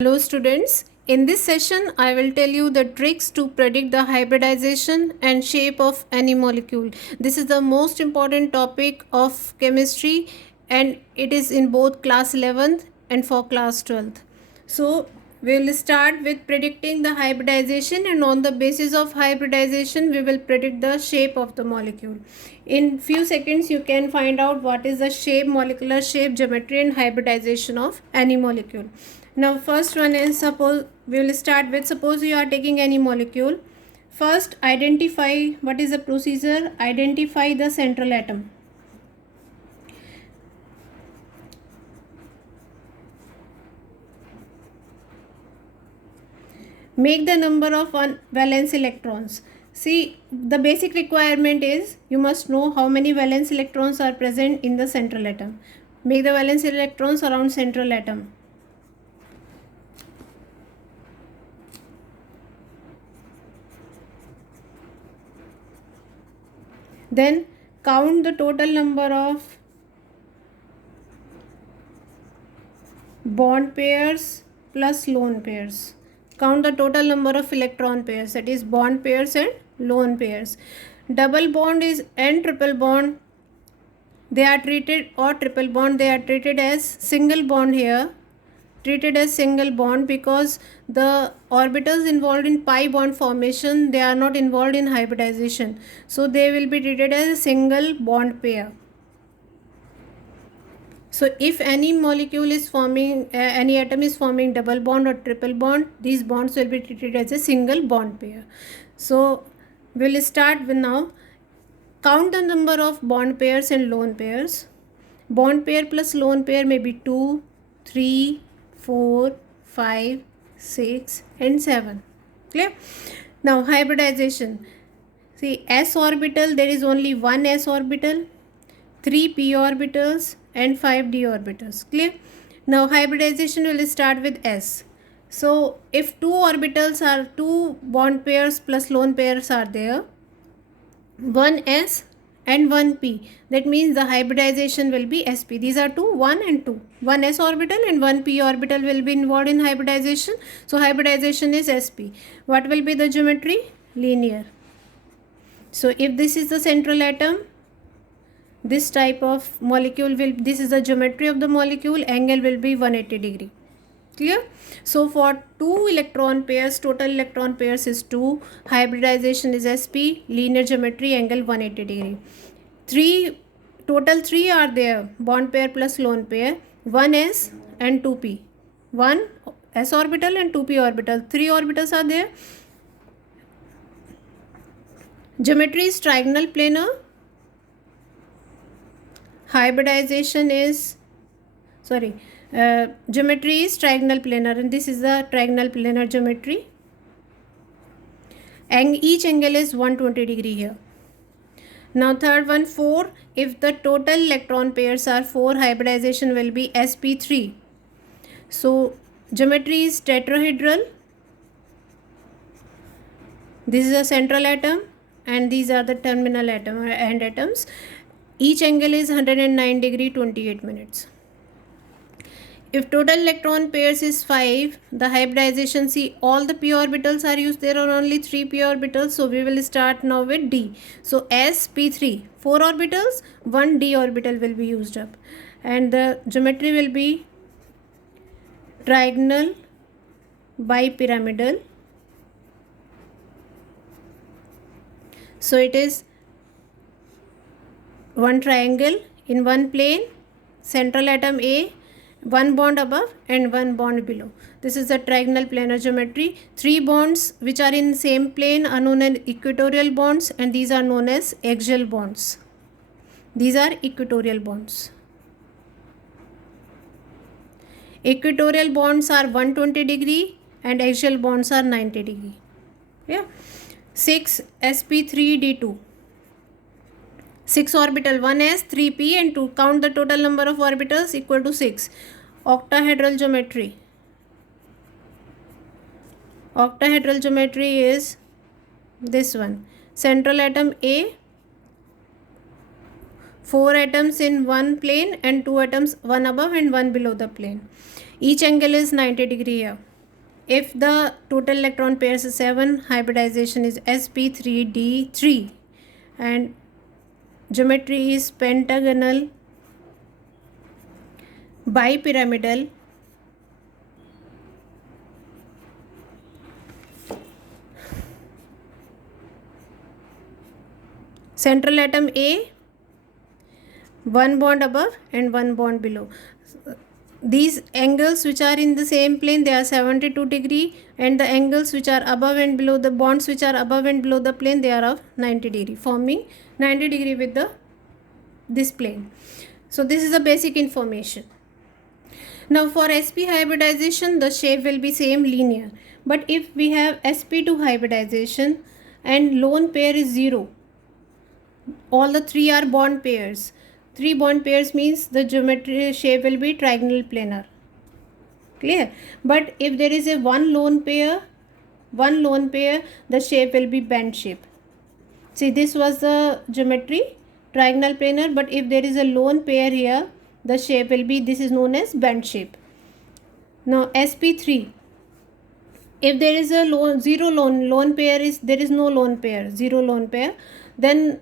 Hello students, in this session I will tell you the tricks to predict the hybridization and shape of any molecule. This is the most important topic of chemistry and it is in both class 11th and for class 12th. So we will start with predicting the hybridization, and on the basis of hybridization we will predict the shape of the molecule. In few seconds you can find out what is the shape, molecular shape, geometry and hybridization of any molecule. Now first one is, suppose we will start with, suppose you are taking any molecule. First identify, what is the procedure? Identify the central atom. Make the number of valence electrons. See, the basic requirement is you must know how many valence electrons are present in the central atom. Make the valence electrons around central atom. Then count the total number of bond pairs plus lone pairs. Count the total number of electron pairs, that is bond pairs and lone pairs. Double bond is and triple bond, they are treated, or triple bond, they are treated as single bond here. Treated as single bond because the orbitals involved in pi bond formation, they are not involved in hybridization, so they will be treated as a single bond pair. So if any molecule is forming, any atom is forming double bond or triple bond, these bonds will be treated as a single bond pair. So we'll start with now. Count the number of bond pairs and lone pairs. Bond pair plus lone pair may be 2, 3, 4, 5, 6 and 7. Clear? Now hybridization. See, s orbital, there is only one s orbital, 3 p orbitals and 5 d orbitals. Clear? Now hybridization will start with s. So if two orbitals are, two bond pairs plus lone pairs are there, one s and one p, that means the hybridization will be sp. These are two, 1 and 2. One s orbital and one p orbital will be involved in hybridization. So hybridization is sp. What will be the geometry? Linear. So if this is the central atom, this type of molecule will, this is the geometry of the molecule, angle will be 180 degree. Clear? So for 2 electron pairs, total electron pairs is 2, hybridization is sp, linear geometry, angle 180 degree. 3, total 3 are there, bond pair plus lone pair, 1s and 2p, 1 s orbital and 2p orbital, 3 orbitals are there. Geometry is trigonal planar. Hybridization is, geometry is trigonal planar, and this is the trigonal planar geometry. And each angle is 120 degree here. Now third one, 4. If the total electron pairs are 4, hybridization will be sp3. So geometry is tetrahedral. This is a central atom and these are the terminal atom and atoms. Each angle is 109 degree 28 minutes. If total electron pairs is 5, the hybridization, see all the p orbitals are used, there are only 3 p orbitals, so we will start now with d. So sp3, 4 orbitals, 1 d orbital will be used up, and the geometry will be trigonal bipyramidal. So it is one triangle in one plane, central atom A, one bond above and one bond below. This is the trigonal planar geometry. 3 bonds which are in same plane are known as equatorial bonds, and these are known as axial bonds. These are equatorial bonds. Equatorial bonds are 120 degree and axial bonds are 90 degree. Yeah. 6 sp3d2. 6 orbital, 1s, 3p and 2. Count the total number of orbitals, equal to 6. Octahedral geometry. Octahedral geometry is this one. Central atom A, 4 atoms in one plane and 2 atoms, one above and one below the plane. Each angle is 90 degree here. If the total electron pairs is 7, hybridization is sp3d3 and geometry is pentagonal bipyramidal central atom A, one bond above and one bond below. These angles which are in the same plane, they are 72 degree, and the angles which are above and below, the bonds which are above and below the plane, they are of 90 degree, forming 90 degree with this plane. So this is the basic information. Now for sp hybridization, the shape will be same, linear. But if we have sp2 hybridization and lone pair is 0, all the three are bond pairs. 3 bond pairs means the geometry shape will be trigonal planar. Clear? But if there is a one lone pair, the shape will be bend shape. See, this was the geometry trigonal planar, but if there is a lone pair here, the shape will be, this is known as bend shape. Now sp3, if there is a lone pair is, there is no lone pair, 0 lone pair, then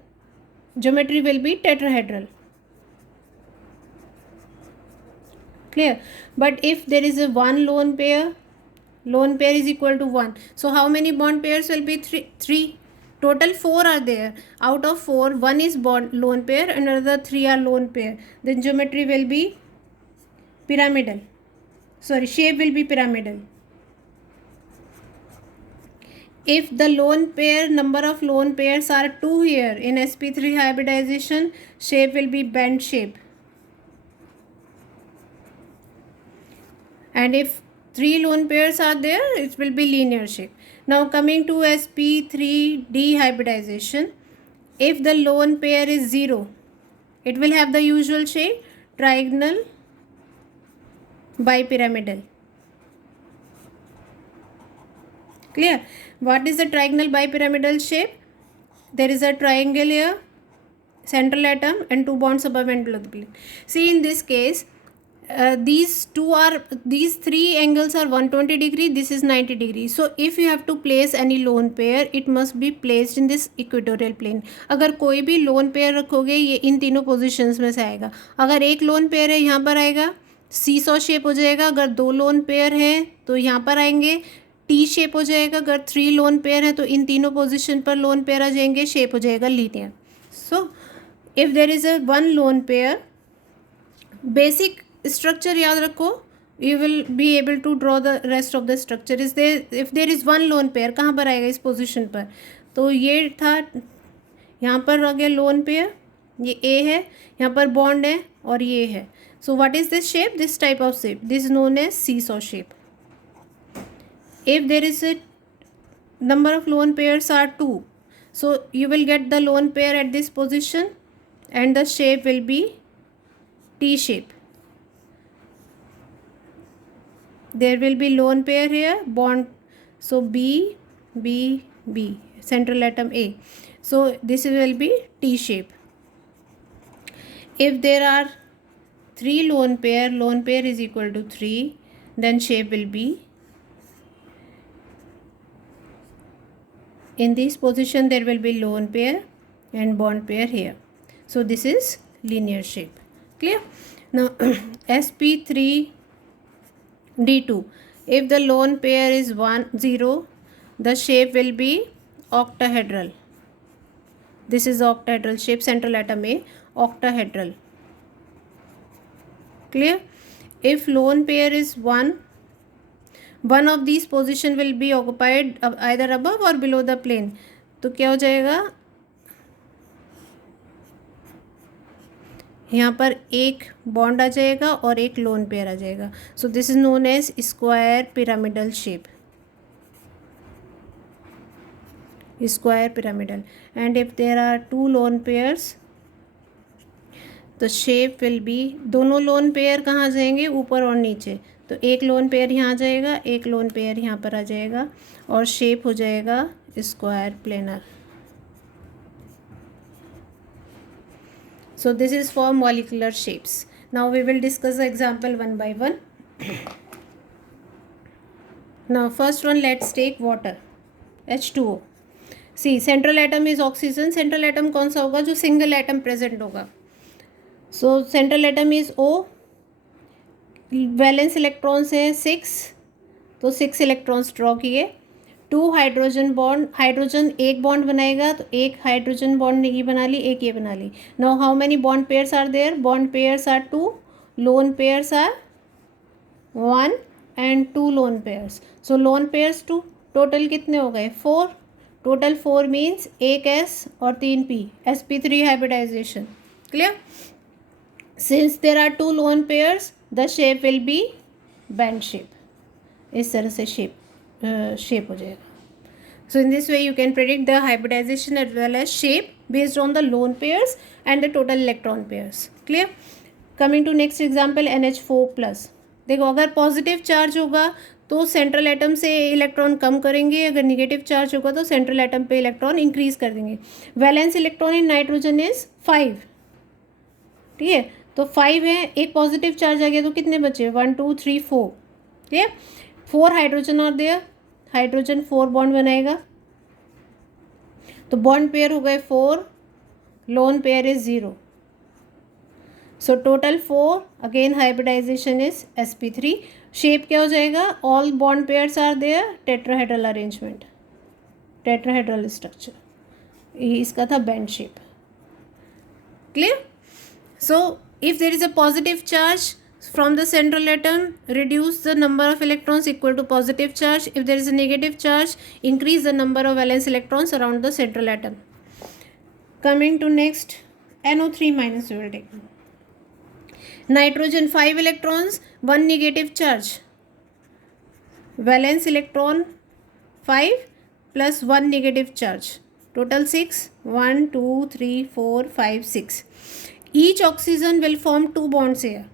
geometry will be tetrahedral. Clear? But if there is a one lone pair is equal to 1. So how many bond pairs will be? 3. Total 4 are there. Out of 4, 1 is lone pair and another 3 are lone pair. Then geometry will be pyramidal. Shape will be pyramidal. If the number of lone pairs are 2 here in sp3 hybridization, shape will be bend shape. And if 3 lone pairs are there, it will be linear shape. Now coming to sp3d hybridization, if the lone pair is 0, it will have the usual shape, trigonal bipyramidal. Clear? What is the trigonal bipyramidal shape? There is a triangle here, central atom and 2 bonds above and below the plane. See, in this case, these 3 angles are 120 degree, this is 90 degree. So if you have to place any lone pair, it must be placed in this equatorial plane. अगर कोई भी lone pair रखोगे, ये इन तीनों positions में से आएगा. अगर एक lone pair है, यहाँ पर आएगा, seesaw shape हो जाएगा. अगर 2 lone pair है तो यहाँ पर आएंगे, T shape हो जाएगा. अगर 3 lone pair है तो इन तीनों position पर lone pair आ जाएंगे, shape हो जाएगा linear. So if there is a one lone pair, basic structure याद रखो, you will be able to draw the rest of the structure. Is there, if there is one lone pair, कहाँ पर आएगा इस position पर? तो ये था, यहाँ पर आ गया lone pair, ये A है, यहाँ पर bond है और ये है. So what is this shape? This type of shape, this is known as seesaw shape. If there is a number of lone pairs are 2, so you will get the lone pair at this position and the shape will be T shape. There will be lone pair here, bond, so B, B, B, central atom A. So this will be T shape. If there are 3 lone pair is equal to 3, then shape will be, in this position there will be lone pair and bond pair here. So this is linear shape. Clear? Now sp3d2, if the lone pair is 0, the shape will be octahedral. This is octahedral shape, central atom A, octahedral. Clear? If lone pair is 1, one of these position will be occupied either above or below the plane. तो क्या हो जाएगा, यहाँ पर एक bond आ जाएगा और एक लोन पेयर आ जाएगा. So this is known as square pyramidal shape. Square pyramidal. And if there are 2 lone pairs, तो शेप विल बी, दोनों लोन पेयर कहाँ जाएंगे, ऊपर और नीचे. तो एक लोन पेयर यहाँ आ जाएगा, एक लोन पेयर यहाँ पर आ जाएगा और शेप हो जाएगा square planar. So this is for molecular shapes. Now we will discuss the example one by one. Now first one, let's take water, H2O. See, central atom is oxygen. Central atom कौन सा होगा? जो single atom present होगा. So central atom is O. Valence electrons है 6, तो 6 electrons draw किए. 2 hydrogen bond, hydrogen एक bond बनाएगा तो एक हाइड्रोजन बॉन्ड ये बना ली, एक ये बना ली. Now how many bond pairs are there? Bond pairs are 2, lone pairs are 1 and 2 lone pairs. So lone pairs 2, total कितने हो गए? 4. टोटल 4 मीन्स एक S और 3 P, sp3 hybridisation. Clear? Since there are 2 lone pairs, the shape will be bent shape. इस तरह से shape हो जाएगा. So in this way you can predict the hybridization as well as shape based on the lone pairs and the total electron pairs. Clear? Coming to next example, NH4+. देखो, अगर positive charge होगा तो central atom से electron कम करेंगे, अगर negative charge होगा तो central atom पे इलेक्ट्रॉन इंक्रीज कर देंगे. Valence electron in nitrogen is 5. ठीक है, तो 5 है, एक पॉजिटिव चार्ज आ गया तो कितने बचे? 1 2 3 4. ठीक है, 4 हाइड्रोजन और देयर, हाइड्रोजन 4 बॉन्ड बनाएगा तो बॉन्ड पेयर हो गए 4, lone pair is 0. So total 4, again hybridisation is sp3. Shape क्या हो जाएगा? All bond pairs are there, tetrahedral arrangement, tetrahedral structure. इसका था bent shape. Clear? So if there is a positive charge from the central atom, reduce the number of electrons equal to positive charge. If there is a negative charge, increase the number of valence electrons around the central atom. Coming to next, NO3 minus we will take. Nitrogen 5 electrons, 1 negative charge. Valence electron 5 plus 1 negative charge. Total 6. 1 2 3 4 5 6. Each oxygen will form 2 bonds here.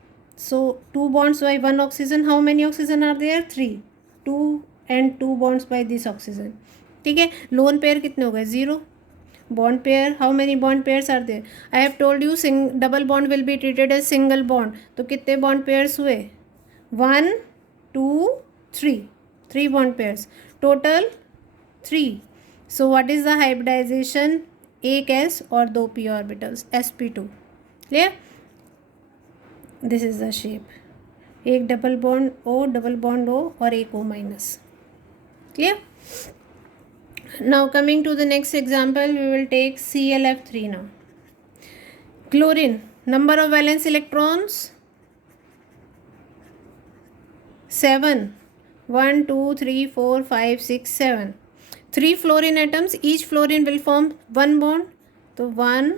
So 2 bonds by 1 oxygen. How many oxygen are there? 3. 2 and 2 bonds by this oxygen. ठीक है, lone pair कितने हो गए? 0. Bond pair, how many bond pairs are there? I have told you double bond will be treated as single bond. तो कितने bond pairs हुए? 1 2 3. 3 bond pairs, total 3. So what is the hybridisation? एक S और 2 P orbitals, sp2. Clear? This is the shape. एक double bond O और एक O minus. Clear? Now coming to the next example, we will take ClF3 now. Chlorine, number of valence electrons 7. 1 2 3 4 5 6 7. 3 fluorine atoms, each fluorine will form 1 bond. तो 1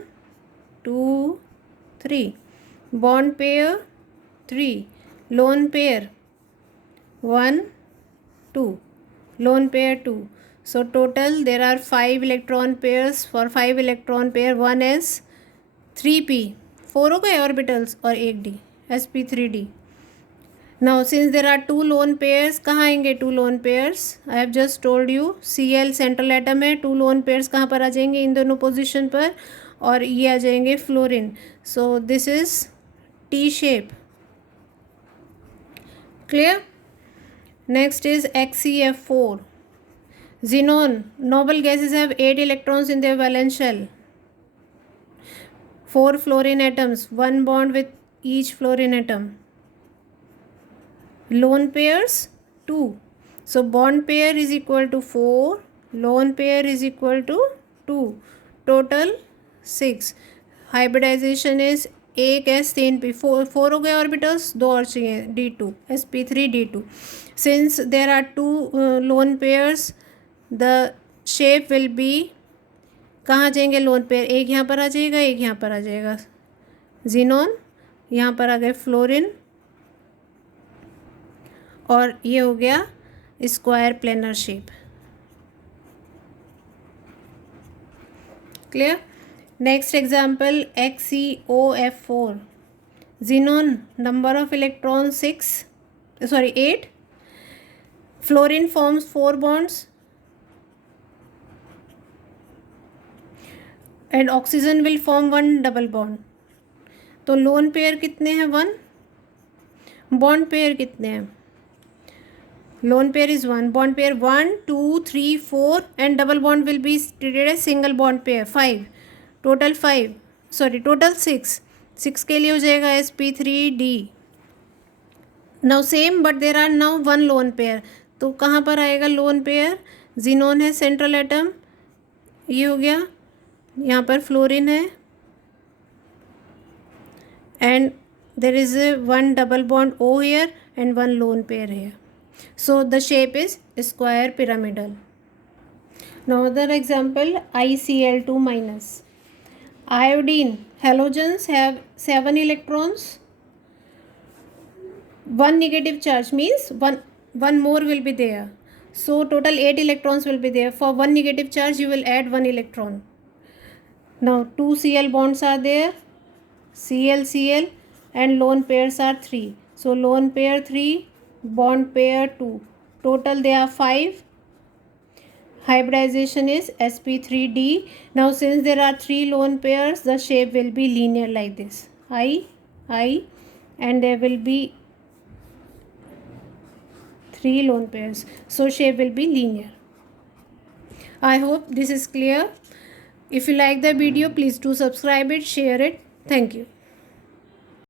2 3. Bond pair 3, lone pair 1 2, lone pair 2. So total there are 5 electron pairs. For 5 electron pair, 1 S, 3 P, 4 हो गए orbitals और एक D, sp3d. Now since there are 2 lone pairs, कहाँ आएंगे 2 lone pairs? I have just told you Cl central atom है, 2 lone pairs कहाँ पर आ जाएंगे? इन दोनों पोजिशन पर, और ये आ जाएंगे fluorine. So this is T shape. Clear? Next is XeF4. Xenon, noble gases have 8 electrons in their valence shell. 4 fluorine atoms, 1 bond with each fluorine atom. Lone pairs 2. So bond pair is equal to 4, lone pair is equal to 2. Total 6. Hybridization is एक S 3 P, 4 हो गए orbitals, 2 और चाहिए, D2, sp3 D2. Since there are 2 lone pairs, the shape will be, कहाँ जाएंगे lone pair? एक यहाँ पर आ जाएगा, एक यहाँ पर आ जाएगा. जीनोन, यहाँ पर आ गए फ्लोरीन, और ये हो गया square planar shape. Clear? Next example, XeOF4. Xenon, number of electrons 8. Fluorine forms 4 bonds and oxygen will form 1 double bond. तो लोन पेयर कितने हैं? 1. बॉन्ड पेयर कितने हैं? lone pair is 1, bond pair 1 2 3 4, and double bond will be treated as single bond pair 5, total 5, sorry total 6, 6 के लिए हो जाएगा sp3d. Now same but there are now one lone pair, तो कहाँ पर आएगा लोन पेयर? जीनोन है central atom, ये हो गया, यहाँ पर फ्लोरीन है, and there is one double bond O here and one lone pair here. So the shape is square pyramidal. Now other example, ICl2 minus. Iodine halogens have 7 electrons. One negative charge means one more will be there. So total 8 electrons will be there. For one negative charge you will add 1 electron. Now 2 Cl bonds are there, Cl Cl, and lone pairs are 3. So lone pair 3, bond pair 2. Total they are 5. Hybridization is sp3d. Now since there are 3 lone pairs, the shape will be linear like this. I, and there will be 3 lone pairs. So shape will be linear. I hope this is clear. If you like the video, please do subscribe it, share it. Thank you.